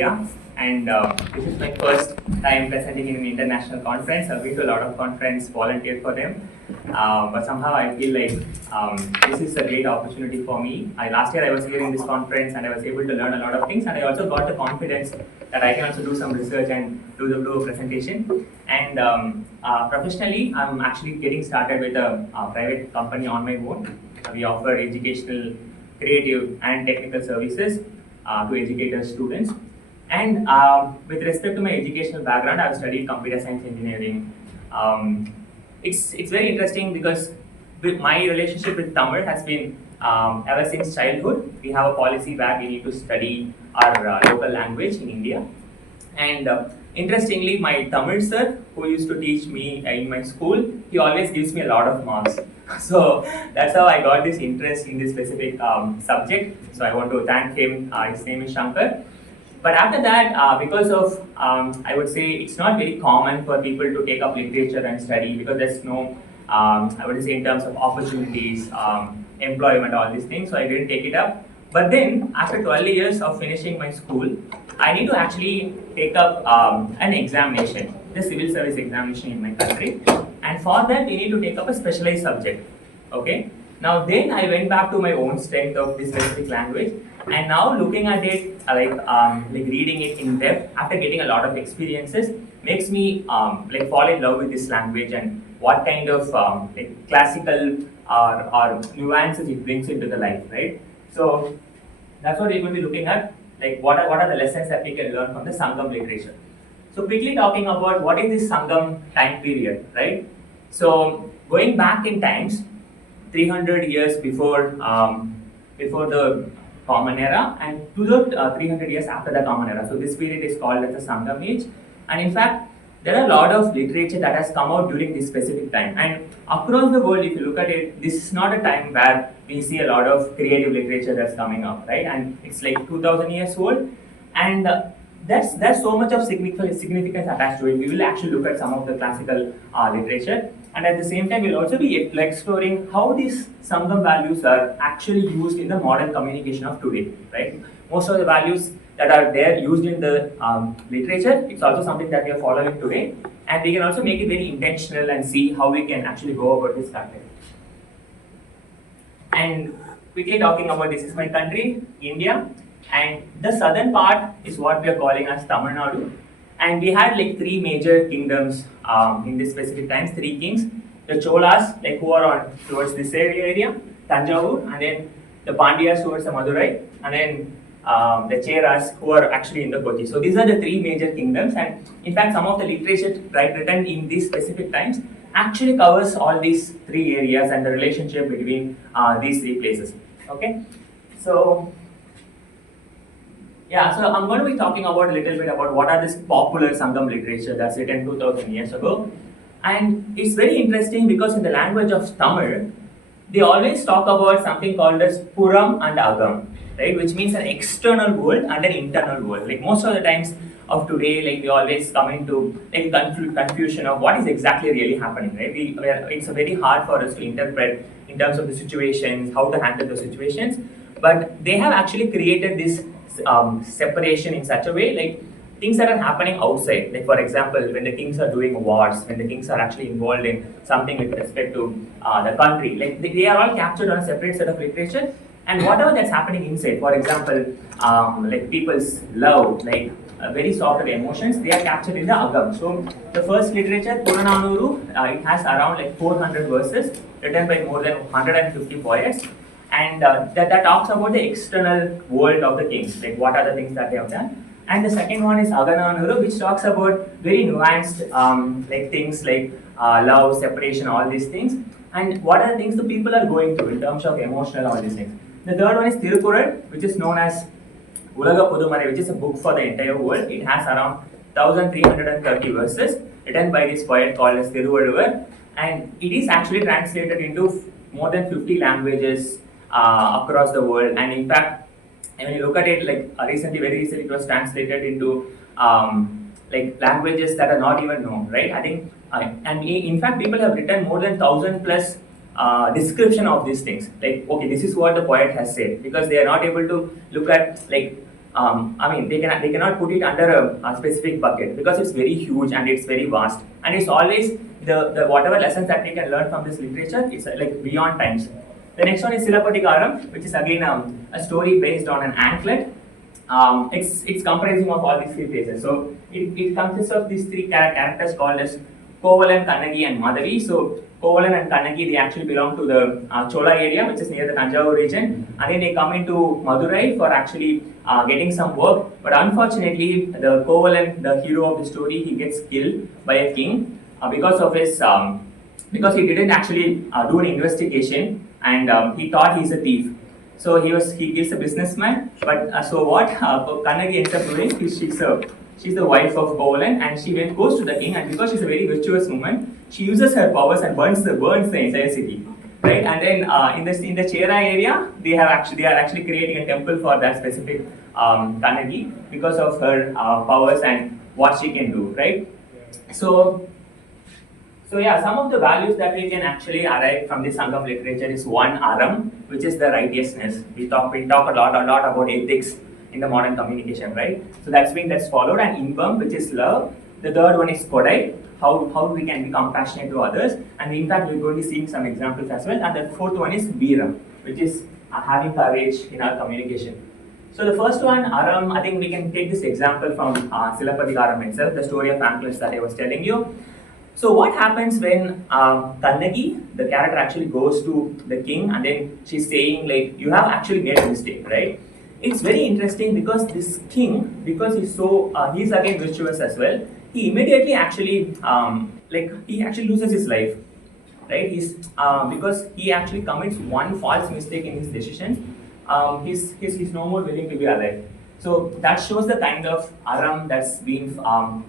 India, and this is my first time presenting in an international conference. I've been to a lot of conferences, volunteered for them, but somehow I feel like this is a great opportunity for me. Last year I was here in this conference and I was able to learn a lot of things, and I also got the confidence that I can also do some research and do a presentation. And professionally, I'm actually getting started with a private company on my own. We offer educational, creative and technical services to educators, students. And with respect to my educational background, I've studied computer science engineering. It's very interesting because my relationship with Tamil has been ever since childhood. We have a policy where we need to study our local language in India. And interestingly, my Tamil sir, who used to teach me in my school, he always gives me a lot of marks. So that's how I got this interest in this specific subject. So I want to thank him. His name is Shankar. But after that, because of, I would say it's not very common for people to take up literature and study because there's no, I would say in terms of opportunities, employment, all these things. So I didn't take it up. But then after 12 years of finishing my school, I need to actually take up an examination, the civil service examination in my country. And for that, we need to take up a specialized subject. Okay. Now then I went back to my own strength of this specific language, and now looking at it, like reading it in depth after getting a lot of experiences, makes me like fall in love with this language and what kind of like classical or nuances it brings into the life, right? So that's what we're going to be looking at, like what are the lessons that we can learn from the Sangam literature. So quickly talking about what is this Sangam time period, right? So going back in times, 300 years before the Common Era and to the 300 years after the Common Era. So this period is called as the Sangam age. And in fact, there are a lot of literature that has come out during this specific time. And across the world, if you look at it, this is not a time where we see a lot of creative literature that's coming up, right? And it's like 2000 years old. And there's so much of significance attached to it. We will actually look at some of the classical literature. And at the same time, we'll also be exploring how these Sangam values are actually used in the modern communication of today, right? Most of the values that are there used in the literature, it's also something that we are following today. And we can also make it very intentional and see how we can actually go about this content. And quickly talking about this is my country, India. And the southern part is what we are calling as Tamil Nadu. And we had like three major kingdoms in this specific times, three kings. The Cholas, like who are on towards this area, Tanjavur, and then the Pandyas towards the Madurai, and then the Cheras who are actually in the Kochi. So these are the three major kingdoms, and in fact some of the literature written in these specific times actually covers all these three areas and the relationship between these three places. Okay, so yeah, so I'm going to be talking about a little bit about what are this popular Sangam literature that's written 2000 years ago. And it's very interesting because in the language of Tamil, they always talk about something called as Puram and Agam, right? Which means an external world and an internal world. Like most of the times of today, like we always come into like confusion of what is exactly really happening, right? It's very hard for us to interpret in terms of the situations, how to handle the situations. But they have actually created this separation in such a way, like things that are happening outside, like for example, when the kings are doing wars, when the kings are actually involved in something with respect to the country, like they are all captured on a separate set of literature, and whatever that's happening inside, for example, like people's love, like very soft emotions, they are captured in the Agam. So the first literature, Purananuru, it has around like 400 verses written by more than 150 poets. And that talks about the external world of the kings, like what are the things that they have done. And the second one is Agananuru, which talks about very nuanced like things like love, separation, all these things. And what are the things the people are going through in terms of emotional, all these things. The third one is Thirukkural, which is known as Ulaga Pudumare, which is a book for the entire world. It has around 1330 verses written by this poet called as Thiruvalluvar. And it is actually translated into more than 50 languages across the world, and in fact, when you look at it, like very recently, it was translated into like languages that are not even known, right? I think, and in fact, people have written more than 1,000 plus description of these things. Like, okay, this is what the poet has said, because they are not able to look at like I mean, they cannot put it under a specific bucket because it's very huge and it's very vast, and it's always the whatever lessons that we can learn from this literature is like beyond times. The next one is Silappadhikaram, which is again a story based on an anklet. It's comprising of all these three phases. So it consists of these three characters called as Kovalan, Kannagi, and Madhavi. So Kovalan and Kannagi, they actually belong to the Chola area, which is near the Tanjavur region, and then they come into Madurai for actually getting some work. But unfortunately, the Kovalan, the hero of the story, he gets killed by a king because of his because he didn't actually do an investigation, and he thought he's a thief. So he kills a businessman. But so what Kannagi ends up doing is she's the wife of Kovalan, and she goes to the king, and because she's a very virtuous woman, she uses her powers and burns the entire city, right? And then in the Chera area, they are actually creating a temple for that specific Kannagi because of her powers and what she can do, right? So yeah, some of the values that we can actually arrive from the Sangam literature is one, Aram, which is the righteousness. We talk a lot about ethics in the modern communication, right? So that's followed, and Inbam, which is love. The third one is Kodai, how we can be compassionate to others, and in fact we're going to be seeing some examples as well. And the fourth one is Veeram, which is having courage in our communication. So the first one, Aram, I think we can take this example from Silappadhikaram itself, the story of anklets that I was telling you. So what happens when Kannagi, the character, actually goes to the king, and then she's saying like, you have actually made a mistake, right? It's very interesting because this king, because he's so he's again virtuous as well, he immediately actually he actually loses his life, right? He's because he actually commits one false mistake in his decision. He's no more willing to be alive. So that shows the kind of Aram that's been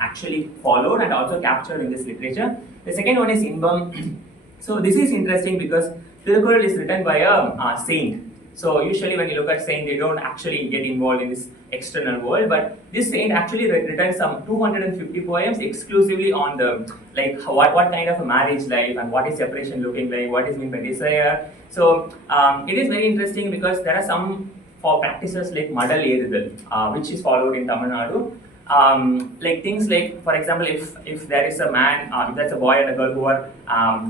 actually followed and also captured in this literature. The second one is Inbam. So this is interesting because Thirukkural is written by a saint. So usually when you look at saint, they don't actually get involved in this external world, but this saint actually written some 250 poems exclusively on the what kind of a marriage life and what is separation looking like, what is meant by desire. So it is very interesting because there are some for practices like Madal Edudal, which is followed in Tamil Nadu. Like things like, for example, if there is a man, if there's a boy and a girl who are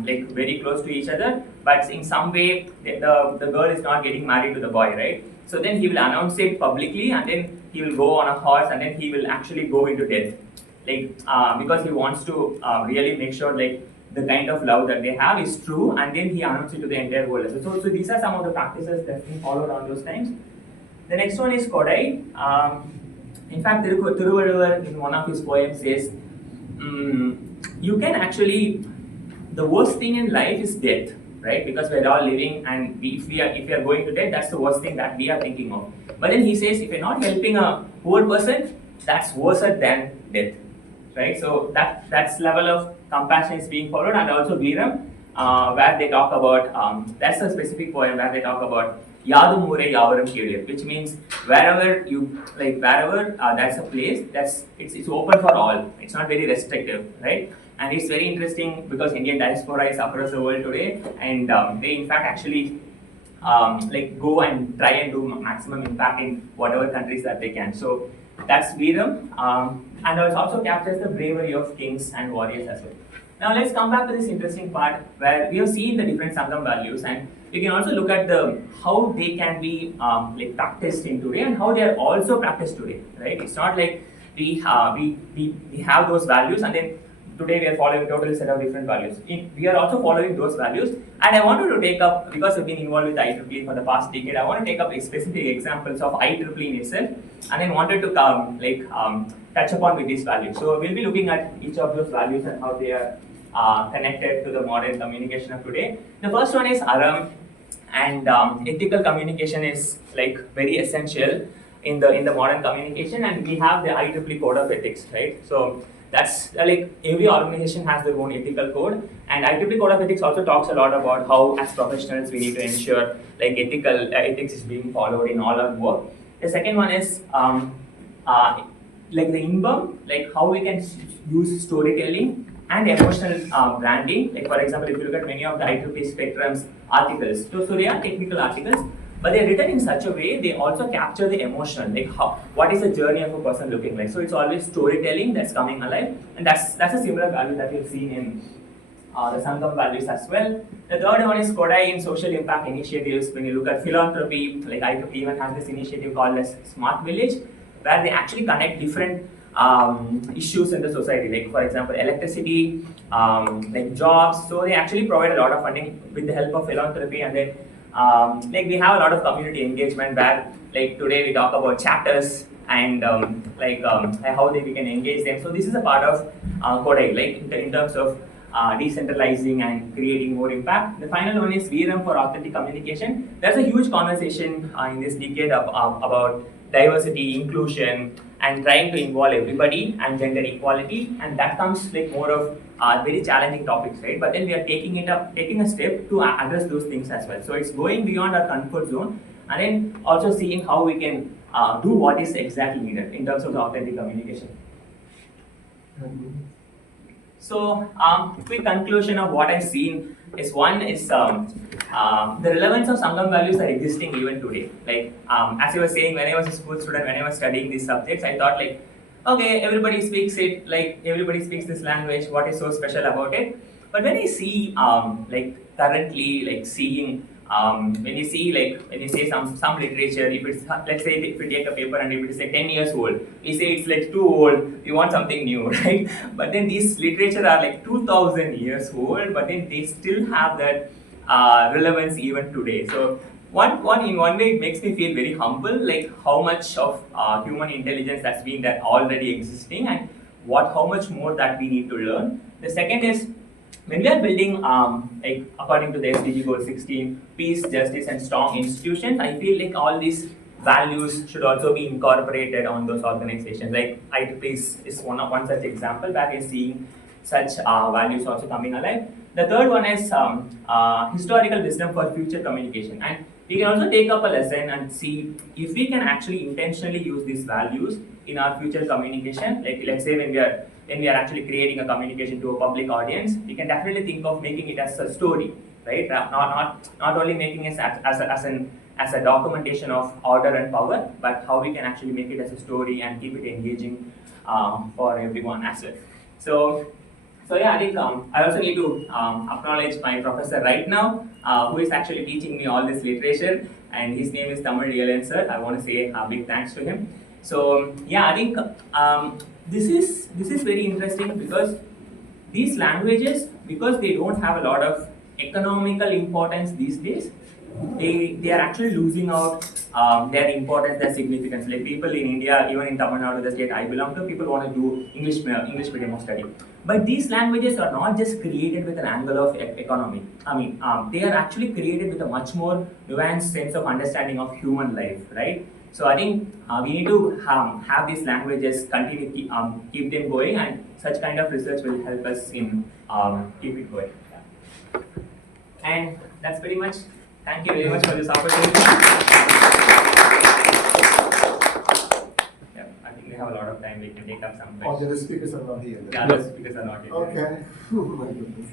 very close to each other, but in some way the girl is not getting married to the boy, right? So then he will announce it publicly, and then he will go on a horse, and then he will actually go into death, because he wants to really make sure the kind of love that they have is true, and then he announces it to the entire world. So these are some of the practices that we followed on those times. The next one is Kodai. In fact, Thiruvallur in one of his poems says, you can actually, the worst thing in life is death, right? Because we're all living, and if we are going to death, that's the worst thing that we are thinking of. But then he says, if you're not helping a poor person, that's worse than death, right? So that's level of compassion is being followed. And also Veeram, where they talk about, that's a specific poem where they talk about Yadu Mure Yavaram Kiriya, which means wherever that's a place, it's open for all. It's not very restrictive, right? And it's very interesting because Indian diaspora is across the world today, and they in fact actually go and try and do maximum impact in whatever countries that they can. So that's Veeram, and it also captures the bravery of kings and warriors as well. Now let's come back to this interesting part where we have seen the different Sangam values, and we can also look at how they can be practiced in today and how they are also practiced today, right? It's not like we have those values and then today we are following a total set of different values. We are also following those values, and I wanted to take up, because I've been involved with IEEE for the past decade, I want to take up specific examples of IEEE in itself, and then wanted to touch upon with these values. So we'll be looking at each of those values and how they are connected to the modern communication of today. The first one is Aram, and ethical communication is very essential in the modern communication, and we have the IEEE Code of Ethics, right? So that's every organization has their own ethical code, and IEEE Code of Ethics also talks a lot about how as professionals we need to ensure ethics is being followed in all our work. The second one is the Inbam, how we can use storytelling and emotional branding. For example, if you look at many of the IEEE Spectrum's articles, so they are technical articles, but they're written in such a way they also capture the emotion, like what is the journey of a person looking like. So it's always storytelling that's coming alive, and that's a similar value that we've seen in the Sangam values as well. The third one is Kodai in social impact initiatives. When you look at philanthropy, like IEEE even has this initiative called as Smart Village, where they actually connect different issues in the society, like for example electricity, like jobs. So they actually provide a lot of funding with the help of philanthropy, and then like we have a lot of community engagement where like today we talk about chapters and how we can engage them. So this is a part of Kodai, like in terms of decentralizing and creating more impact. The final one is Veeram for authentic communication. There's a huge conversation in this decade about diversity, inclusion, and trying to involve everybody and gender equality, and that comes like more of very challenging topics, right? But then we are taking a step to address those things as well. So it's going beyond our comfort zone, and then also seeing how we can do what is exactly needed in terms of the authentic communication. So, quick conclusion of what I've seen is one is the relevance of Sangam values are existing even today. Like as I was saying, when I was a school student, when I was studying these subjects, I thought like, okay, everybody speaks it, like everybody speaks this language. What is so special about it? But when I see like currently like seeing when you say some literature, if it's, let's say if we take a paper and if it is like 10 years old, we say it's like too old, we want something new, right? But then these literature are like 2000 years old, but then they still have that relevance even today. So one way it makes me feel very humble, like how much of human intelligence that's been there already existing, and how much more that we need to learn. The second is, when we are building, like according to the SDG goal 16, peace, justice, and strong institutions, I feel like all these values should also be incorporated on those organizations. Like IEEE is one such example where we're seeing such values also coming alive. The third one is historical wisdom for future communication, and we can also take up a lesson and see if we can actually intentionally use these values in our future communication. Like let's say when we are actually creating a communication to a public audience, we can definitely think of making it as a story, right? Not only making it as a documentation of order and power, but how we can actually make it as a story and keep it engaging for everyone as well. So yeah, I think I also need to acknowledge my professor right now, who is actually teaching me all this literature, and his name is Tamil Riyalan sir. I want to say a big thanks to him. So yeah, I think this is very interesting because these languages, because they don't have a lot of economical importance these days, they are actually losing out their importance, their significance. Like people in India, even in Tamil Nadu, the state I belong to, people want to do English medium of study. But these languages are not just created with an angle of economy. I mean, they are actually created with a much more nuanced sense of understanding of human life, right? So I think we need to have these languages continue keep them going, and such kind of research will help us in keep it going. Yeah. And that's pretty much. Thank you very much for this opportunity. Yeah, I think we have a lot of time. We can take up some questions. Oh, the speakers are not here. Yeah, the speakers are not here. Okay. Oh my goodness.